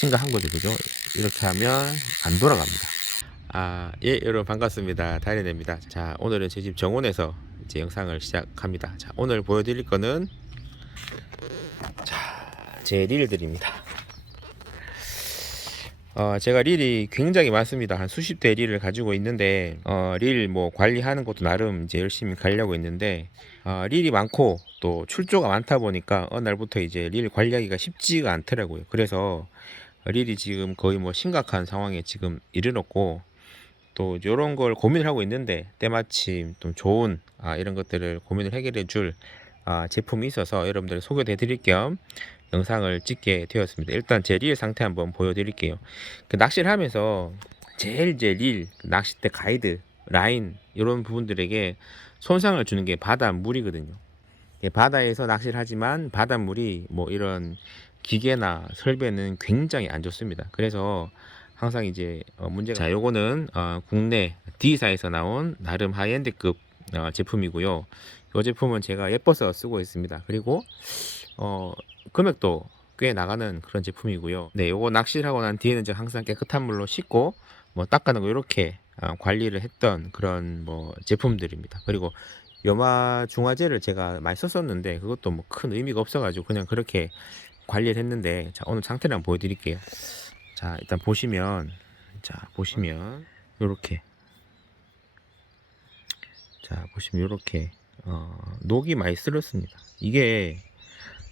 심각한 거죠, 그죠? 이렇게 하면 안 돌아갑니다. 아, 예, 여러분 반갑습니다. 다이내입니다. 자, 오늘은 제 집 정원에서 이제 영상을 시작합니다. 자, 오늘 보여드릴 거는 자, 제 릴들입니다. 어, 제가 릴이 굉장히 많습니다. 한 수십 대 릴을 가지고 있는데, 어, 릴 뭐 관리하는 것도 나름 이제 열심히 가려고 있는데, 어, 릴이 많고 또 출조가 많다 보니까 어느 날부터 이제 릴 관리하기가 쉽지가 않더라고요. 그래서 릴이 지금 거의 뭐 심각한 상황에 지금 이르렀고, 또 이런 걸 고민을 하고 있는데, 때마침 좀 좋은 아, 이런 것들을 고민을 해결해 줄 아, 제품이 있어서 여러분들 소개해 드릴 겸 영상을 찍게 되었습니다. 일단 제 릴 상태 한번 보여드릴게요. 그 낚시를 하면서 제일 이제 릴, 그 낚싯대 가이드, 라인 이런 부분들에게 손상을 주는 게 바닷물이거든요. 예, 바다에서 낚시를 하지만 바닷물이 뭐 이런 기계나 설비에는 굉장히 안 좋습니다. 그래서 항상 이제 어, 문제가 자 요거는 어, 국내 D사에서 나온 나름 하이엔드급 어, 제품이고요. 이 제품은 제가 예뻐서 쓰고 있습니다. 그리고 어, 금액도 꽤 나가는 그런 제품이고요. 네, 요거 낚시를 하고 난 뒤에는 이제 항상 깨끗한 물로 씻고 뭐 닦아내고 이렇게 어, 관리를 했던 그런 뭐 제품들입니다. 그리고 염화 중화제를 제가 많이 썼었는데 그것도 뭐 큰 의미가 없어가지고 그냥 그렇게 관리를 했는데 자 오늘 상태를 한번 보여드릴게요. 자 일단 보시면 자 보시면 요렇게 자 보시면 요렇게 어, 녹이 많이 쓸었습니다. 이게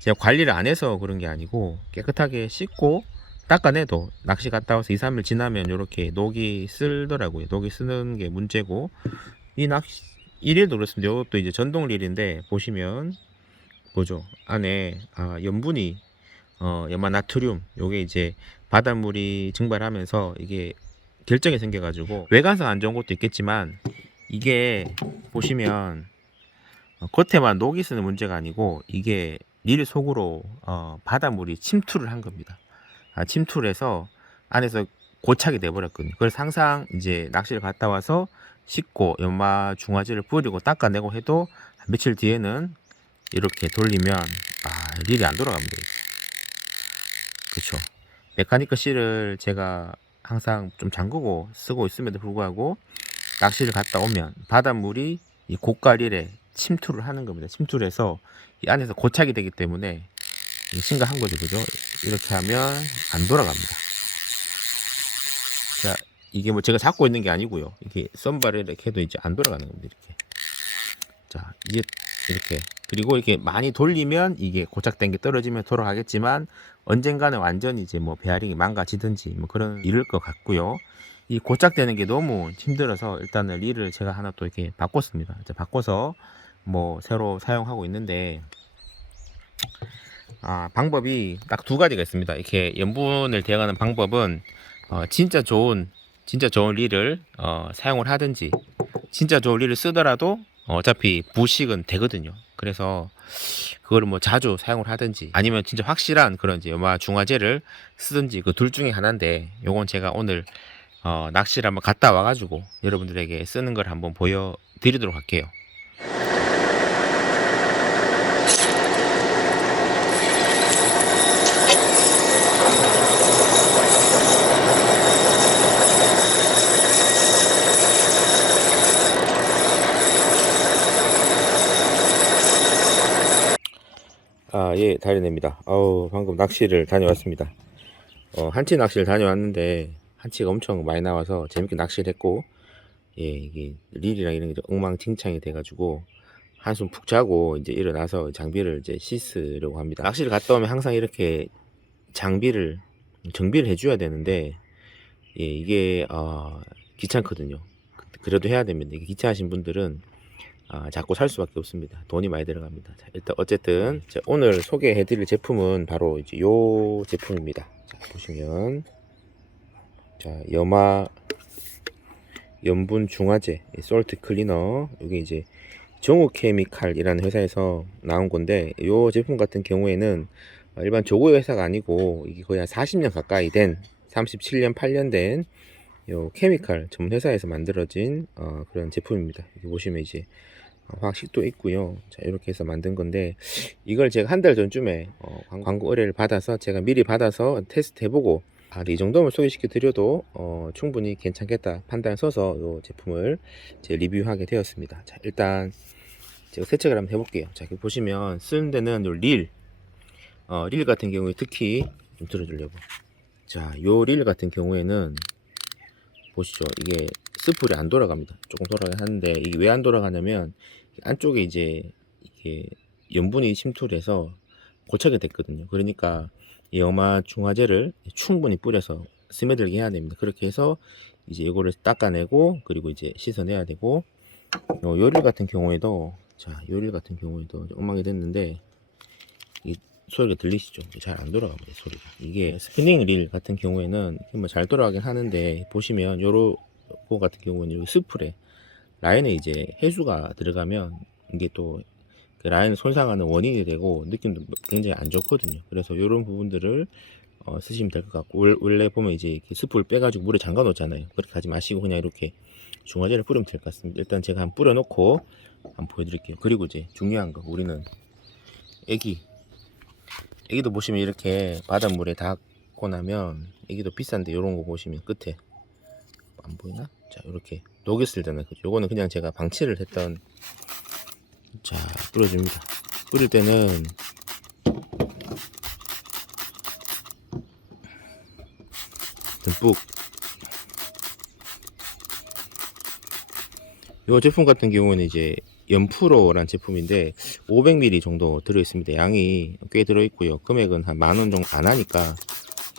제가 관리를 안 해서 그런 게 아니고 깨끗하게 씻고 닦아내도 낚시 갔다 와서 2, 3일 지나면 이렇게 녹이 쓸더라고요. 녹이 쓰는 게 문제고 이 낚시 일일도 그렇습니다. 이것도 이제 전동 릴인데 보시면 뭐죠? 안에 아, 염분이 어, 염화 나트륨 요게 이제 바닷물이 증발하면서 이게 결정이 생겨가지고 외관상 안 좋은 것도 있겠지만 이게 보시면 어, 겉에만 녹이 쓰는 문제가 아니고 이게 릴 속으로 어, 바닷물이 침투를 한 겁니다. 아, 침투를 해서 안에서 고착이 돼버렸거든요. 그래서 항상 이제 낚시를 갔다 와서 씻고 연마 중화제를 뿌리고 닦아내고 해도 한 며칠 뒤에는 이렇게 돌리면 아, 릴이 안 돌아갑니다. 그렇죠. 메카니컬 실을 제가 항상 좀 잠그고 쓰고 있음에도 불구하고 낚시를 갔다 오면 바닷물이 이 고가 릴에 침투를 하는 겁니다. 침투를 해서 이 안에서 고착이 되기 때문에 심각한 거죠, 그죠? 이렇게 하면 안 돌아갑니다. 자, 이게 뭐 제가 잡고 있는 게 아니고요. 이게 썬바를 이렇게 해도 이제 안 돌아가는 겁니다, 이렇게. 자, 이게 이렇게. 그리고 이렇게 많이 돌리면 이게 고착된 게 떨어지면 돌아가겠지만 언젠가는 완전히 이제 뭐 베어링이 망가지든지 뭐 그런 이럴 것 같고요. 이 고착되는 게 너무 힘들어서 일단은 릴을 제가 하나 또 이렇게 바꿨습니다. 이제 바꿔서 뭐 새로 사용하고 있는데 아, 방법이 딱 두 가지가 있습니다. 이렇게 염분을 대응하는 방법은 어, 진짜 좋은 진짜 좋은 릴을 어, 사용을 하든지 진짜 좋은 릴을 쓰더라도 어차피 부식은 되거든요. 그래서 그거를 뭐 자주 사용을 하든지 아니면 진짜 확실한 그런 이제 염화 중화제를 쓰든지 그 둘 중에 하나인데 요건 제가 오늘 어, 낚시를 한번 갔다 와가지고 여러분들에게 쓰는 걸 한번 보여드리도록 할게요. 아, 예, 다리냅니다. 아우, 방금 낚시를 다녀왔습니다. 어, 한치 낚시를 다녀왔는데, 한치가 엄청 많이 나와서 재밌게 낚시를 했고, 예, 이게 릴이랑 이런 게좀 엉망진창이 돼가지고, 한숨 푹 자고 이제 일어나서 장비를 이제 씻으려고 합니다. 낚시를 갔다 오면 항상 이렇게 장비를 정비를 해줘야 되는데, 예, 이게, 어, 귀찮거든요. 그래도 해야 됩니다. 이게 귀찮으신 분들은 아, 자꾸 살 수밖에 없습니다. 돈이 많이 들어갑니다. 자, 일단 어쨌든 자, 오늘 소개해드릴 제품은 바로 이제 요 제품입니다. 자, 보시면 자 염화 염분 중화제 솔트 클리너 여기 이제 정우 케미칼이라는 회사에서 나온 건데 요 제품 같은 경우에는 일반 조고 회사가 아니고 이게 거의 한 40년 가까이 된 37년 8년 된 요 케미칼 전문 회사에서 만들어진 어, 그런 제품입니다. 여기 보시면 이제 화학식도 있고요. 자 이렇게 해서 만든 건데 이걸 제가 한 달 전쯤에 어, 광고 의뢰를 받아서 제가 미리 받아서 테스트 해보고 아, 이 정도면 소개시켜 드려도 어, 충분히 괜찮겠다 판단을 써서 이 제품을 제 리뷰하게 되었습니다. 자, 일단 제가 세척을 한번 해볼게요. 자, 여기 보시면 쓰는 데는 요 릴, 어, 릴 같은 경우에 특히 좀 들어주려고. 자, 요 릴 같은 경우에는 보시죠. 이게 스풀이 안 돌아갑니다. 조금 돌아가긴 하는데 이게 왜 안 돌아가냐면 안쪽에 이제 이게 염분이 침투해서 고착이 됐거든요. 그러니까 이 염화 중화제를 충분히 뿌려서 스며들게 해야 됩니다. 그렇게 해서 이제 이거를 닦아내고 그리고 이제 씻어내야 되고 요 요릴 같은 경우에도 자 요릴 같은 경우에도 엉망이 됐는데 이 소리가 들리시죠? 잘 안 돌아갑니다 소리가 이게 스피닝 릴 같은 경우에는 뭐 잘 돌아가긴 하는데 보시면 요로 거 같은 경우는 여기 스프레 라인에 이제 해수가 들어가면 이게 또 그 라인을 손상하는 원인이 되고 느낌도 굉장히 안 좋거든요. 그래서 이런 부분들을 어, 쓰시면 될 것 같고 월- 원래 보면 이제 이렇게 스프를 빼가지고 물에 잠가 놓잖아요. 그렇게 하지 마시고 그냥 이렇게 중화제를 뿌리면 될 것 같습니다. 일단 제가 한번 뿌려놓고 한번 보여드릴게요. 그리고 이제 중요한 거 우리는 애기 애기도 보시면 이렇게 바닷물에 닿고 나면 애기도 비싼데 이런 거 보시면 끝에 안 보이나? 자 이렇게 녹였을 때는 그죠. 요거는 그냥 제가 방치를 했던 자 뿌려줍니다. 뿌릴 때는 듬뿍 이 제품 같은 경우는 이제 연프로란 제품인데 500ml 정도 들어있습니다. 양이 꽤 들어있고요. 금액은 한 만원 정도 안 하니까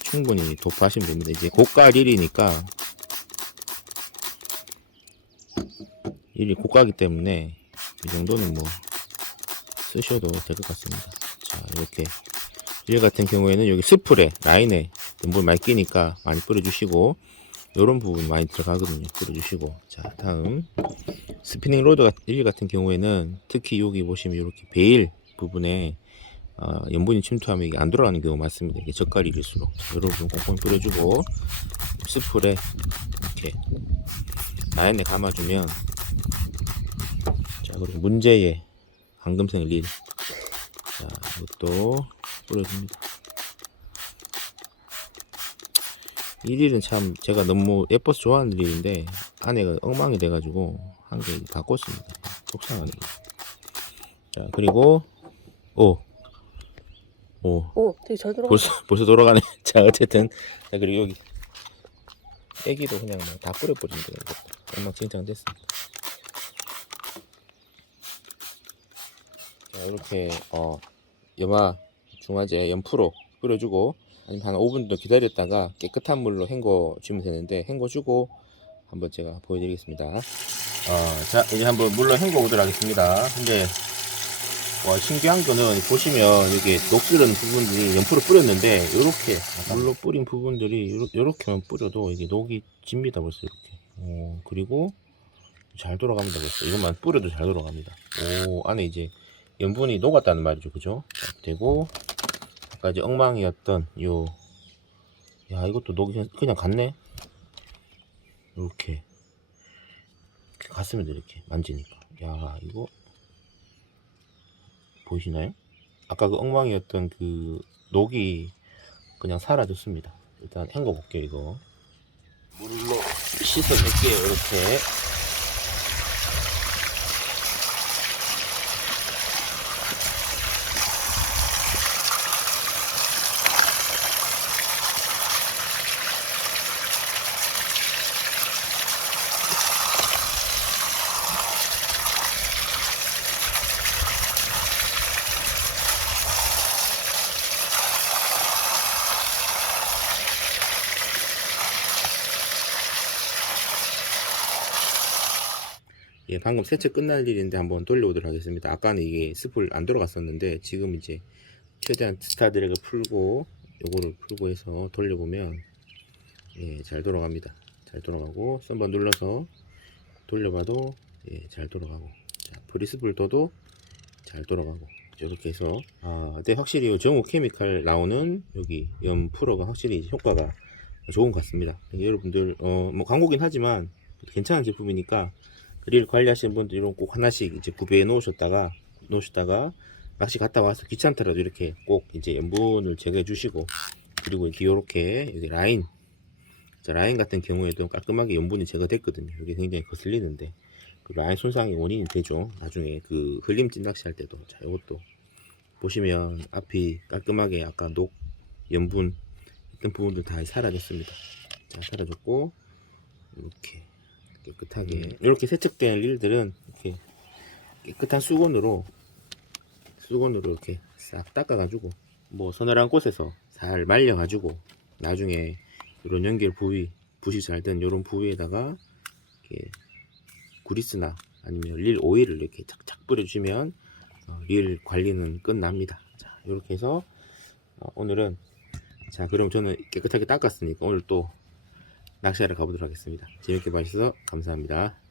충분히 도포하시면 됩니다. 이제 고가 릴이니까 릴이 고가기 때문에 이 정도는 뭐 쓰셔도 될 것 같습니다. 자 이렇게 릴 같은 경우에는 여기 스프레 라인에 물 많이 끼니까 많이 뿌려주시고 이런 부분 많이 들어가거든요. 뿌려주시고 자 다음 스피닝 로드 같- 릴 같은 경우에는 특히 여기 보시면 이렇게 베일 부분에 어, 염분이 침투하면 이게 안 돌아가는 경우가 많습니다. 이게 젓갈일일수록 부분 꽁꽁 뿌려주고 스프레 이렇게 라인에 감아주면 자 그리고 문제의 황금색 릴. 자 이것도 뿌려줍니다. 이 릴은 참 제가 너무 예뻐서 좋아하는 릴인데 안에가 엉망이 돼가지고 한 개 다 꽂습니다. 속상하네. 자 그리고 오. 오 오, 되게 잘 들어가. 벌써 벌써 돌아가네. 자 어쨌든 자 그리고 여기 애기도 그냥 뭐다 뿌려버리면 돼요. 이것도. 엉망진창 됐습니다. 이렇게 어 염화 중화제 연프로 뿌려주고 아니면 한 5분 더 기다렸다가 깨끗한 물로 헹궈 주면 되는데 헹궈 주고 한번 제가 보여드리겠습니다. 어, 자 이제 한번 물로 헹궈 보도록 하겠습니다. 근데 와, 신기한 거는 보시면 여기 녹슬은 부분들이 연프로 뿌렸는데 이렇게 물로 뿌린 부분들이 이렇게만 뿌려도 이게 녹이 집니다 벌써 이렇게. 어, 그리고 잘 돌아갑니다 벌써. 이것만 뿌려도 잘 돌아갑니다. 오 안에 이제 염분이 녹았다는 말이죠, 그죠? 자, 되고 아까 이제 엉망이었던 요, 야 이것도 녹이 그냥- 갔네. 이렇게 이렇게 갔습니다 이렇게 만지니까. 야 이거 보이시나요? 아까 그 엉망이었던 그 녹이 그냥 사라졌습니다. 일단 헹궈 볼게요 이거. 물로 씻어낼게요 이렇게. 예, 방금 세차 끝날 일인데 한번 돌려보도록 하겠습니다. 아까는 이게 스풀 안 돌아갔었는데 지금 이제 최대한 스타드랙을 풀고 요거를 풀고 해서 돌려보면 예, 잘 돌아갑니다. 잘 돌아가고 썬번 눌러서 돌려봐도 예, 잘 돌아가고 자, 프리스풀 떠도 잘 돌아가고 이렇게 해서 아, 근데 확실히 요 정우 케미칼 나오는 여기 염 프로가 확실히 효과가 좋은 것 같습니다. 여러분들 어, 뭐 광고긴 하지만 괜찮은 제품이니까 릴 관리하시는 분들 이런 꼭 하나씩 이제 구비해 놓으셨다가 놓으셨다가 낚시 갔다 와서 귀찮더라도 이렇게 꼭 이제 염분을 제거해 주시고 그리고 이렇게 요렇게 여기 라인 자, 라인 같은 경우에도 깔끔하게 염분이 제거됐거든요. 이게 굉장히 거슬리는데 그 라인 손상의 원인이 되죠. 나중에 그 흘림 찐낚시 할 때도 자, 이것도 보시면 앞이 깔끔하게 아까 녹 염분 있던 부분들 다 사라졌습니다. 자, 사라졌고 이렇게 깨끗하게 이렇게 세척된 릴들은 이렇게 깨끗한 수건으로 수건으로 이렇게 싹 닦아가지고 뭐 서늘한 곳에서 잘 말려가지고 나중에 이런 연결 부위 붓이 잘된 이런 부위에다가 이렇게 구리스나 아니면 릴 오일을 이렇게 착착 뿌려주시면 어, 릴 관리는 끝납니다. 자 이렇게 해서 어, 오늘은 자 그럼 저는 깨끗하게 닦았으니까 오늘 또 낚시하러 가보도록 하겠습니다. 재밌게 봐주셔서 감사합니다.